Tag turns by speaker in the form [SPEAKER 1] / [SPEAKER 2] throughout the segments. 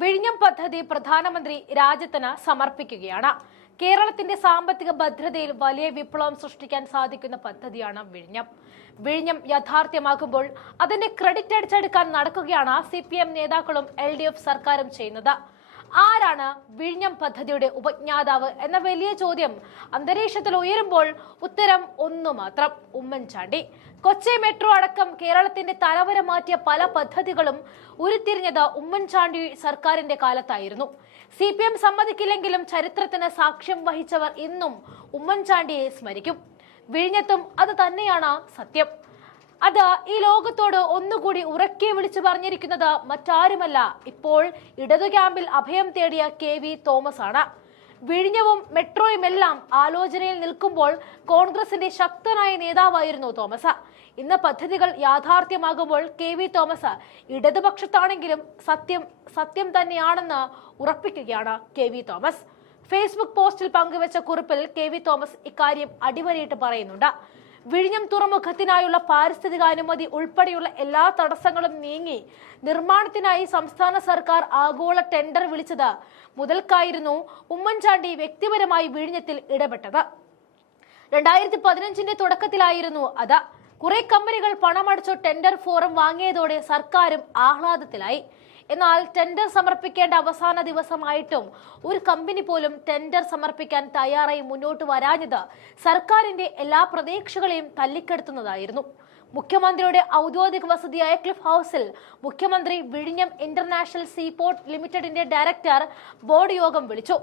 [SPEAKER 1] വിഴിഞ്ഞം പദ്ധതി പ്രധാനമന്ത്രി രാജ്യത്തിന് സമർപ്പിക്കുകയാണ്. കേരളത്തിന്റെ സാമ്പത്തിക ഭദ്രതയിൽ വലിയ വിപ്ലവം സൃഷ്ടിക്കാൻ സാധിക്കുന്ന പദ്ധതിയാണ് വിഴിഞ്ഞം. വിഴിഞ്ഞം യാഥാർത്ഥ്യമാക്കുമ്പോൾ അതിന്റെ ക്രെഡിറ്റ് അടിച്ചെടുക്കാൻ നടക്കുകയാണ് സി പി എം നേതാക്കളും എൽ ഡി എഫ് സർക്കാരും ചെയ്യുന്നത്. ആരാണ് വിഴിഞ്ഞം പദ്ധതിയുടെ ഉപജ്ഞാതാവ് എന്ന വലിയ ചോദ്യം അന്തരീക്ഷത്തിൽ ഉയരുമ്പോൾ ഉത്തരം ഒന്നു മാത്രം. ഉമ്മൻചാണ്ടി. കൊച്ചി മെട്രോ അടക്കം കേരളത്തിന്റെ തലവര മാറ്റിയ പല പദ്ധതികളും ഉരുത്തിരിഞ്ഞത് ഉമ്മൻചാണ്ടി സർക്കാരിന്റെ കാലത്തായിരുന്നു. സി പി എം സമ്മതിക്കില്ലെങ്കിലും ചരിത്രത്തിന് സാക്ഷ്യം വഹിച്ചവർ ഇന്നും ഉമ്മൻചാണ്ടിയെ സ്മരിക്കും. വിഴിഞ്ഞത്തും അത് തന്നെയാണ് സത്യം. അത് ഈ ലോകത്തോട് ഒന്നുകൂടി ഉറക്കെ വിളിച്ചു പറഞ്ഞിരിക്കുന്നത് മറ്റാരുമല്ല. ഇപ്പോൾ ഇടതു ക്യാമ്പിൽ അഭയം തേടിയ കെ വി തോമസ് ആണ് വിഴിഞ്ഞവും മെട്രോയും എല്ലാം ആലോചനയിൽ നിൽക്കുമ്പോൾ കോൺഗ്രസിന്റെ ശക്തനായ നേതാവായിരുന്നു തോമസ്. ഇന്ന് പദ്ധതികൾ യാഥാർത്ഥ്യമാകുമ്പോൾ കെ വി തോമസ് ഇടതുപക്ഷത്താണെങ്കിലും സത്യം സത്യം തന്നെയാണെന്ന് ഉറപ്പിക്കുകയാണ് കെ വി തോമസ്. ഫേസ്ബുക്ക് പോസ്റ്റിൽ പങ്കുവച്ച കുറിപ്പിൽ കെ വി തോമസ് ഇക്കാര്യം അടിവരയിട്ട് പറയുന്നുണ്ട്. വിഴിഞ്ഞം തുറമുഖത്തിനായുള്ള പാരിസ്ഥിതിക അനുമതി ഉൾപ്പെടെയുള്ള എല്ലാ തടസ്സങ്ങളും നീങ്ങി. നിർമ്മാണത്തിനായി സംസ്ഥാന സർക്കാർ ആഗോള ടെൻഡർ വിളിച്ചത് മുതൽക്കായിരുന്നു ഉമ്മൻചാണ്ടി വ്യക്തിപരമായി വിഴിഞ്ഞത്തിൽ ഇടപെട്ടത്. രണ്ടായിരത്തി പതിനഞ്ചിന്റെ തുടക്കത്തിലായിരുന്നു അത്. കുറെ കമ്പനികൾ പണമടച്ചോ ടെൻഡർ ഫോറം വാങ്ങിയതോടെ സർക്കാരും ആഹ്ലാദത്തിലായി. എന്നാൽ ടെൻഡർ സമർപ്പിക്കേണ്ട അവസാന ദിവസമായിട്ടും ഒരു കമ്പനി പോലും ടെൻഡർ സമർപ്പിക്കാൻ തയ്യാറായി മുന്നോട്ട് വരാഞ്ഞത് സർക്കാരിന്റെ എല്ലാ പ്രതീക്ഷകളെയും തല്ലിക്കെടുത്തുന്നതായിരുന്നു. മുഖ്യമന്ത്രിയുടെ ഔദ്യോഗിക വസതിയായ ക്ലിഫ് ഹൗസിൽ മുഖ്യമന്ത്രി വിഴിഞ്ഞം ഇന്റർനാഷണൽ സീപോർട്ട് ലിമിറ്റഡിന്റെ ഡയറക്ടർ ബോർഡ് യോഗം വിളിച്ചു.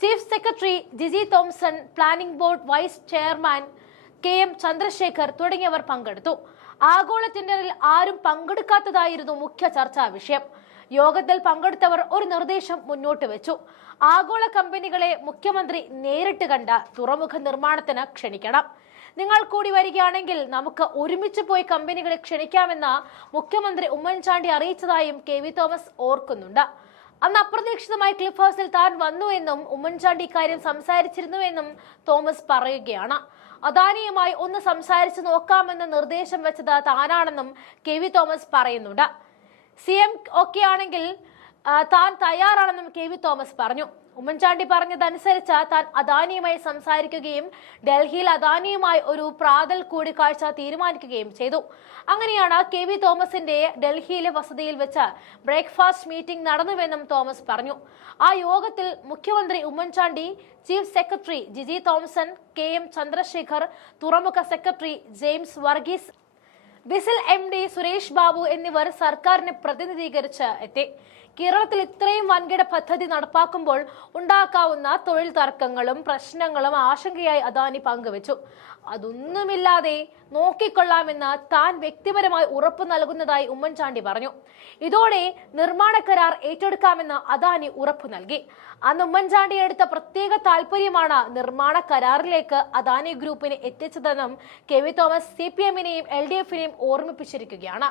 [SPEAKER 1] Chief secretary Giji Thomson planning board vice chairman K M Chandrasekhar തുടങ്ങിയവർ പങ്കെടുത്തു. ആഗോള ടെൻഡറിൽ ആരും പങ്കെടുക്കാത്തതായിരുന്നു മുഖ്യ ചർച്ചാ വിഷയം. യോഗത്തിൽ പങ്കെടുത്തവർ ഒരു നിർദ്ദേശം മുന്നോട്ട് വെച്ചു. ആഗോള കമ്പനികളെ മുഖ്യമന്ത്രി നേരിട്ട് കണ്ട തുറമുഖ നിർമ്മാണത്തിന് ക്ഷണിക്കണം. നിങ്ങൾ കൂടി വരികയാണെങ്കിൽ നമുക്ക് ഒരുമിച്ച് പോയി കമ്പനികളെ ക്ഷണിക്കാമെന്ന് മുഖ്യമന്ത്രി ഉമ്മൻചാണ്ടി അറിയിച്ചതായും കെ വി തോമസ് ഓർക്കുന്നുണ്ട്. അന്ന് അപ്രതീക്ഷിതമായി ക്ലിഫ് ഹൗസിൽ താൻ വന്നു എന്നും ഉമ്മൻചാണ്ടി ഇക്കാര്യം സംസാരിച്ചിരുന്നുവെന്നും തോമസ് പറയുകയാണ്. അദാനിയുമായി ഒന്ന് സംസാരിച്ചു നോക്കാമെന്ന് നിർദ്ദേശം വെച്ചത് താനാണെന്നും കെ വി തോമസ് പറയുന്നുണ്ട്. സി എം ഒക്കെ ആണെങ്കിൽ താൻ തയ്യാറാണെന്നും കെ വി തോമസ് പറഞ്ഞു. ഉമ്മൻചാണ്ടി പറഞ്ഞതനുസരിച്ച് താൻ അദാനിയുമായി സംസാരിക്കുകയും ഡൽഹിയിൽ അദാനിയുമായി ഒരു പ്രാതൽ കൂടിക്കാഴ്ച തീരുമാനിക്കുകയും ചെയ്തു. അങ്ങനെയാണ് കെ വി തോമസിന്റെ ഡൽഹിയിലെ വസതിയിൽ വെച്ച് ബ്രേക്ക്ഫാസ്റ്റ് മീറ്റിംഗ് നടന്നുവെന്നും തോമസ് പറഞ്ഞു. ആ യോഗത്തിൽ മുഖ്യമന്ത്രി Oommen Chandy chief secretary Giji Thomson K M Chandrasekhar തുറമുഖ സെക്രട്ടറി ജെയിംസ് വർഗീസ് ബിസിൽ എം ഡി സുരേഷ് ബാബു എന്നിവർ സർക്കാരിനെ പ്രതിനിധീകരിച്ച് എത്തി. കേരളത്തിൽ ഇത്രയും വൻകിട പദ്ധതി നടപ്പാക്കുമ്പോൾ ഉണ്ടാക്കാവുന്ന തൊഴിൽ തർക്കങ്ങളും പ്രശ്നങ്ങളും ആശങ്കയായി അദാനി പങ്കുവച്ചു. അതൊന്നുമില്ലാതെ നോക്കിക്കൊള്ളാമെന്ന് താൻ വ്യക്തിപരമായി ഉറപ്പു നൽകുന്നതായി ഉമ്മൻചാണ്ടി പറഞ്ഞു. ഇതോടെ നിർമ്മാണ കരാർ ഏറ്റെടുക്കാമെന്ന് അദാനി ഉറപ്പു നൽകി. അന്ന് ഉമ്മൻചാണ്ടി എടുത്ത പ്രത്യേക താല്പര്യമാണ് നിർമ്മാണ കരാറിലേക്ക് അദാനി ഗ്രൂപ്പിനെ എത്തിച്ചതെന്നും K V Thomas C P എമ്മിനെയും L D എഫിനെയും ഓർമ്മിപ്പിച്ചിരിക്കുകയാണ്.